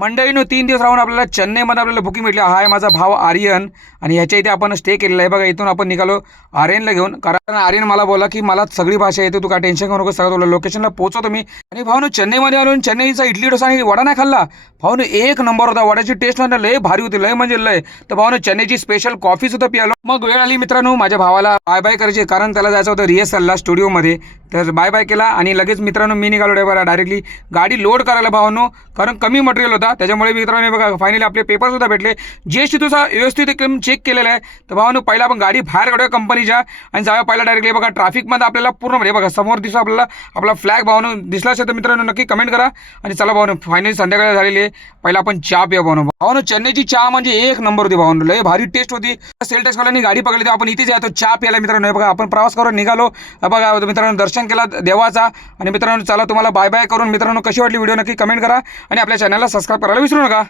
मंडळीनो 3 दिवस राहून आपल्याला चेन्नईमध्ये आपल्याला बुकिंग भेटली. हा आहे माझा भाव आर्यन आणि ह्याच्या इथे आपण स्टे केलेला आहे. बघा इथून आपण निघालो आर्यनला घेऊन, कारण आर्यन मला बोला की मला सगळी भाषा येते, तू काय टेन्शन करू नको, सगळं तुला लोकेशनला पोहोचवतो मी. आणि भाऊनो चेन्नईमध्ये आलो, चेन्नईचा इडली डोसा आणि वडा नाही खाल्ला भाऊनो, एक नंबर होता. वड्याची टेस्ट म्हणजे लय भारी होती, लय म्हणजे लय. तर भाऊनो चेन्नईची स्पेशल कॉफी सुद्धा पियालो. मग वेळ आली मित्रांनो माझ्या भावाला बाय बाय करायची, कारण त्याला जायचं होतं रिहर्सलला स्टुडिओमध्ये. तर बाय बाय केला आणि लगेच मित्रांनो मी निघालो बघा डायरेक्टली गाडी लोड करायला भावांनो, कारण कमी मटेरियल होता त्याच्यामुळे मित्रांनो बघा फायनली आपले पेपर सुद्धा भेटले. जीएसटी तुझा व्यवस्थित एकदम चेक केलेला आहे. तर भावांनो पहिला आपण गाडी बाहेर काढूया कंपनीच्या आणि जाऊया पहिला डायरेक्टली बघा ट्रॅफिकमध्ये आपल्याला पूर्ण म्हणजे बघा समोर दिसतो आपल्याला आपला फ्लॅग. भावांनो दिसला असेल तर मित्रांनो नक्की कमेंट करा. आणि चला भावांनो फायनली संध्याकाळी झालेली आहे, पहिला आपण चहा पिया भावांनो. भावांनो चेन्नईची चहा म्हणजे एक नंबर होती भावांनो, लय भारी टेस्ट होती. सेल टॅक्सवाल्यांनी गाडी पकडली तर आपण इथेच येतो चहा प्यायला मित्रांनो. बघा आपण प्रवास करून निघालो बघा मित्रांनो, दर्शन केला देवाचा. आणि मित्रांनो चला तुम्हाला बाय बाय करून मित्रांनो कशी वाटली व्हिडिओ नक्की कमेंट करा आणि आपल्या चॅनलला सबस्क्राईब करायला विसरू नका.